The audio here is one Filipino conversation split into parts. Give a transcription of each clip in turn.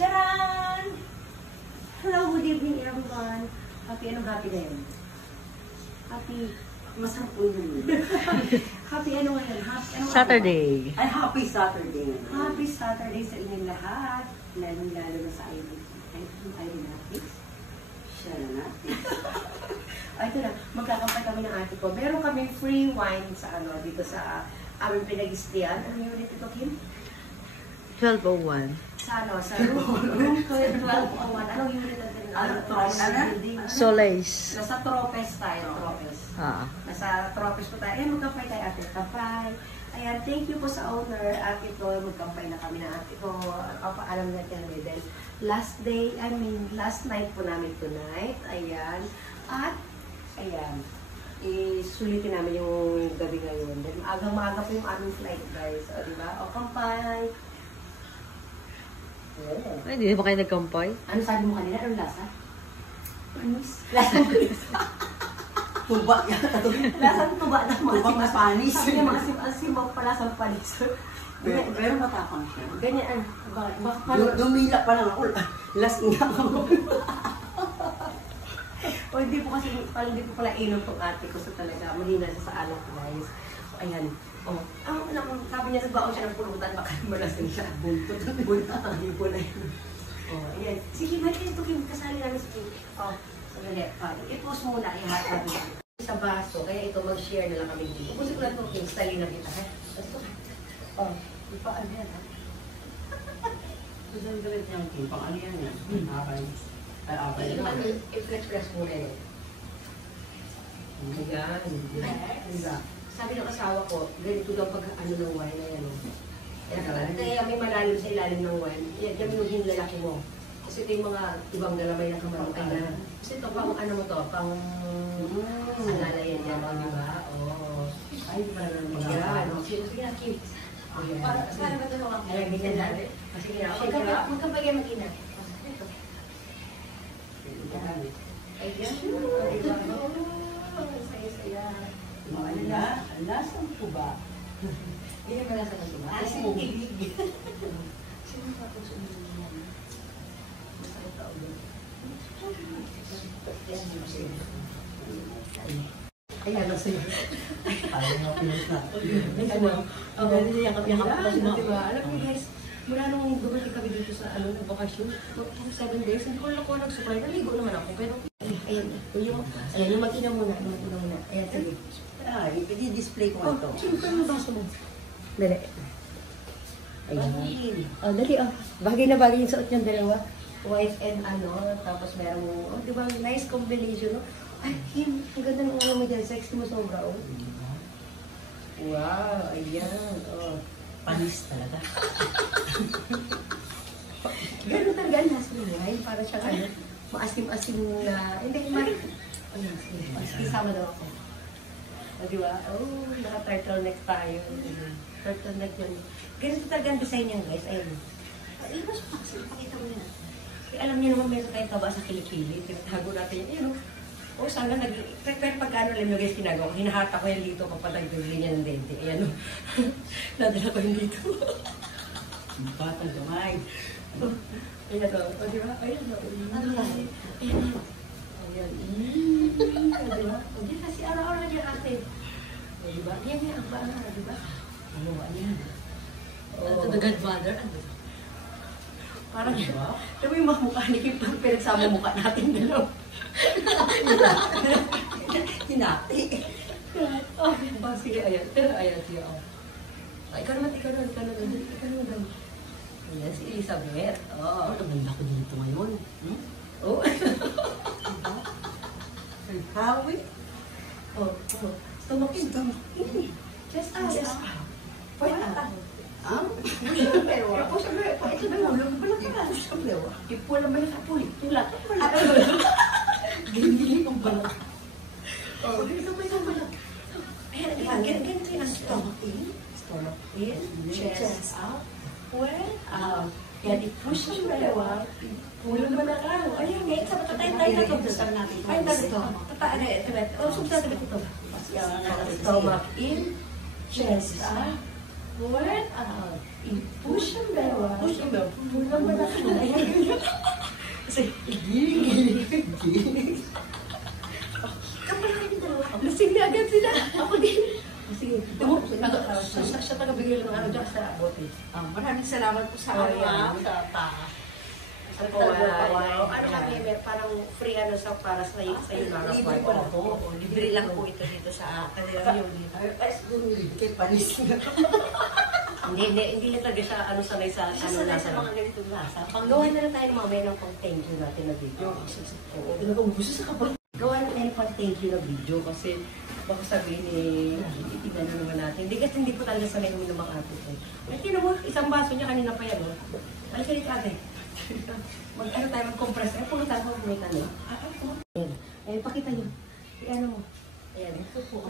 Charan! Hello, good evening everyone. Happy ngayon? Happy, masarap po yun. Happy ano ngayon? Saturday. Ay, happy Saturday. Happy Saturday sa inyong lahat. Lalo na sa Irene. Siya na natin. Ay, ito na. Magkakampay kami ng ate ko. Meron kami free wine sa dito sa aming pinag-istiyan. Ano yung ulit ito, Kim? 1201. Sa room 1201. Anong unit natin? Solace. Nasa Tropes tayo. Nasa Tropes po tayo. Ayan, magkampay tayo ate. Kampay. Ayan, thank you po sa owner. At ito, magkampay na kami na ate ko. Alam natin din. Last night po namin tonight. Ayan. At, ayan. Sulitin namin yung gabi ngayon. Then, maaga po yung aming flight, guys. O, diba? O, kampay. Oh. Ay, hindi ba kayo nagkampay? Ano sabi mo kanina? Anong lasa? Panis. Lasang tuba. Lasang tuba na mga tubang na panis. Sabi niya mga simaw pa lasang panis. Pero matapang siya. Ganyan. Dumila pa lang ako. Last nga ako. O hindi po kasi, hindi po pala inom itong ate ko. So talaga, mahina siya sa anak ko, guys. Ayan. Sabi niya, nagbaon siya ng pulutan, baka malasin siya. Buntot ang hipo na yun. Ayan. Sige, may ito, Kim, kasali namin si Kim. Sandali. I-post muna, i-hot natin. Sa baso, kaya ito, mag-share na lang kami dito. Pusin ko lang ito, Kim, style na kita, ha? Ito, Ipaan yan, ha? Susunod niyang Kim, pang ano yan yan? Abay. I-flex muna yun. Ayan. Sabi ng asawa ko, ganito daw pag ng wine na yan. Kaya may malalim sa ilalim ng wine. Yan yung lalaki mo. Kasi ito yung mga ibang galamay na kamamatay na. Kasi ito pang ano mo to, pang nalalayan yan, di ba? Ay, di ba na mga sige na, Kim. Para ba ito mga ganyan natin? Sige na, magkabay kayo mag-ina. Ayan. Saya-saya. Lasang tuba. Hindi naman lasang tuba. Asin ibig. Sino pa ito sumunod? Masakit ka ulit. Ayan, nasa yun. Ayaw nga pinis na. Yakap pa sila. Alam niyo guys, mula nung dumating kami dito sa bakasyon, 7 days, hindi ko lang ako nag-supply. Naligo naman ako, pero ayan, yung mag-ina muna. Ayan, sige. Ay, i-display ko ito. Siyempre yung baso mo. Dali. Ayan. Dali, bagay na bagay yung suot niyang dalawa. White and tapos merong, di ba, nice combination, no? Ay, Kim, ang ganda ng mo dyan. Sexy mo sobra, Wow, ayan, Panis talaga. Gano'n talaga ang last niya. Para siya maasim-asim na, hindi, ayan, sige, sama daw ako. Diba? Naka-turtleneck tayo. Turtleneck yun. Ganito talaga ang design niyan, guys. Ayun. Mas paksin, pakita mo na. Alam niyo naman, meron tayong taba sa kilikili. Tinatago natin yun. Sana pero pagkano alam nyo guys, ginagawa ko, hinahata ko yan dito, papatagdag niya ng dente. Ayan, nadala ko yun dito. Batang gamay. Ayan, diba? Ayan, ano yan? Ayan, diba? Hindi kasi araw-araw niya ate. Diba? Yan yan, ang baan na, diba? Ano ba yan? The Godfather, parang diba yung mga mukha ni Kim, pinagsama mukha natin dalaw. Hinati. Sige, ayan. Pero ayan, siya. Ikaw naman. Ayan, si Elizabeth. Ang ganda ko dito ngayon. Hawi? Tumakin. Just Point pero ito ba yung ipula ba yung kapuli? Tulad. Gini ang balak. Ito ba yung balak? Ayan, ganito yung stomach in, chest out, well, yan, i-push yung dalawa, pulang ba na ka? Ayan, sa patatayin tayo na ito. Ay, ito. Tataan na ito. Subscribe ito. Stomach in, chest out, push ang dalawa. Pulang ba na ka? Ayan. Kasi, kapag kayo dalawa, lasing na agad sila. Ako din. Sige, siya taga-bigay ng ano dyan sa bote. Maraming salamat po sa Ano kami, parang free ano sa para sa iyo mga libre kwarto. pala po. Libre lang po ito dito sa kanilang unit. Ay, kay panis na. Hindi na talaga siya ano sanay sa ano nasa mga ganitong lasa. Gawa na lang tayo mamaya ng pang thank you natin na video. Oo, pinag-ubuso sa kapag. Gawa na tayo ng pang thank you na video kasi baka sabihin ititignan na naman natin. Hindi kasi hindi po talaga sanay kami na makapit. Ay, tinan mo, isang baso niya kanina pa yan. Alikalit ate. Mag-ano tayo, mag-compress. Ay, puno tayo kung may tanong. Ayan, pakita niyo. Ayan mo. Ayan.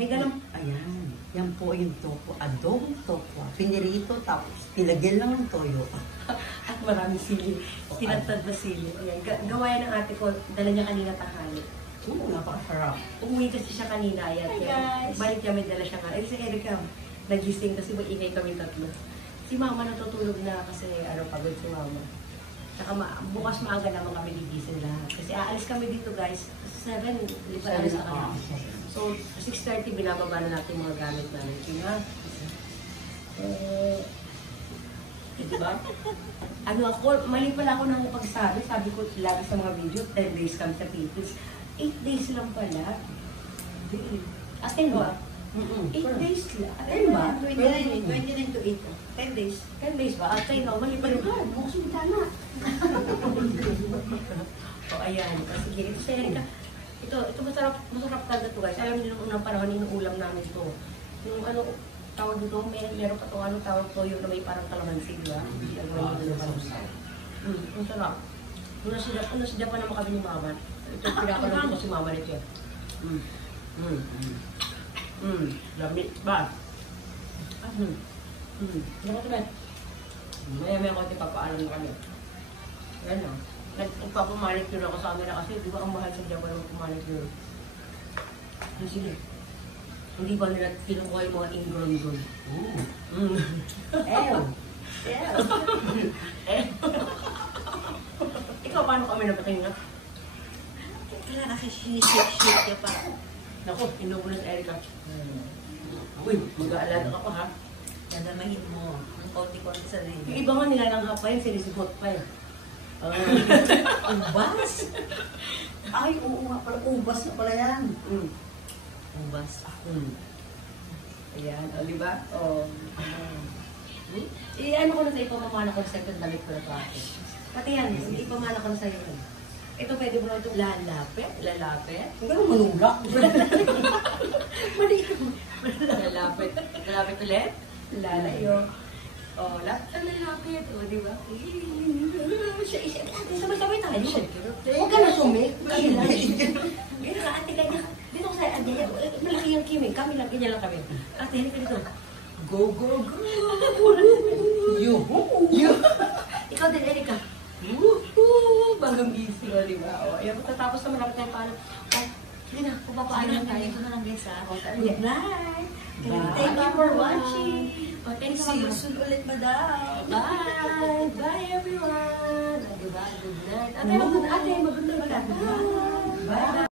May ganun. Ayan. Yan po yung tofu. Adobong tofu. Pinirito tapos nilagyan lang ng toyo. At maraming sili. Tinatad na sili. Ayan. Gawa yan ng ate ko. Dala niya kanina tanghali. Oo, napakasarap. Umuwi kasi siya kanina. Ayan. Hi guys! Balik niya may dala siya nga. Eh, si Erica, nagising kasi mag-ingay kami tatlo. Si mama natutulog na kasi pagod si mama. Saka bukas maaga naman kami gigising lahat. Kasi aalis kami dito guys. 7, di ba alis na kami. So, 6:30 binababa na natin mga gamit namin. Diba? Diba? Ano ako, mali pala ako nang pagsabi. Sabi ko lagi sa mga video, 10 days kami sa Philippines. 8 days lang pala. As in ba? 8 days lang. Ayun ba? 29 to 8. 10 days. 10 days ba? At kayo, mali pa rin. Bukas yung tama. O, ayan. Sige, ito sa Erika. Ito masarap talaga ito guys. Alam niyo nung unang panahon, inuulam namin ito. Yung ano, tawag dito, meron pa itong ano, tawag toyo na may parang kalamansi, di ba? Ang sarap. Una sa Japan naman kami ni Mama. Ito, pinapanood ko si Mama nito. Lamit ba? Ano ko ito, Maya konti papaalam na kami. Yan o. Nagpapamanicure ako sa amin na kasi di ba ang mahal sa Japan ng pumanicure? Sige. Hindi ba nila kinukuha yung mga ingron-ingron? Ikaw, paano kami napatingin? Kaya kasi sinisip-sip niya pa. Naku, inubo na sa Erika. Uy, mag-aalala ka pa ha? Dadamahin mo. Ang konti-konti sa rin. Yung iba nga nilalanghap pa yun, sinisipot pa yun. Ubas? Ay, oo nga pala. Ubas na pala yan. Ubas. Ayan, o diba? O. Ano ko na sa ipamamana ko sa second damit ko na pa ako. Pati yan, ipamana ko na sa'yo. Ito pwede mo na itong lalapit. Ang gano'n manulak. Mali ka. Lalapit. Lalapit ulit. Lalayo. O, lalapit. O, diba? Sabay-sabay tayo. Huwag ka na sumik. Dito ka, ate, ganyan. Dito ko sa'yo, ate, malaki yung kimig. Kami lang, ganyan lang kami. Ate, hindi ka dito. Go, go, go! You! Ikaw din, Erika. Bagong gising, o, diba? O, ayan, matatapos naman ako tayo paano. Sige na, pupapaalam tayo. Ito na lang guys ha. Good night! Thank you for watching! See you soon ulit, madam. Bye! Bye, everyone! Diba? Good night. Ate, mag-good night ka. Bye!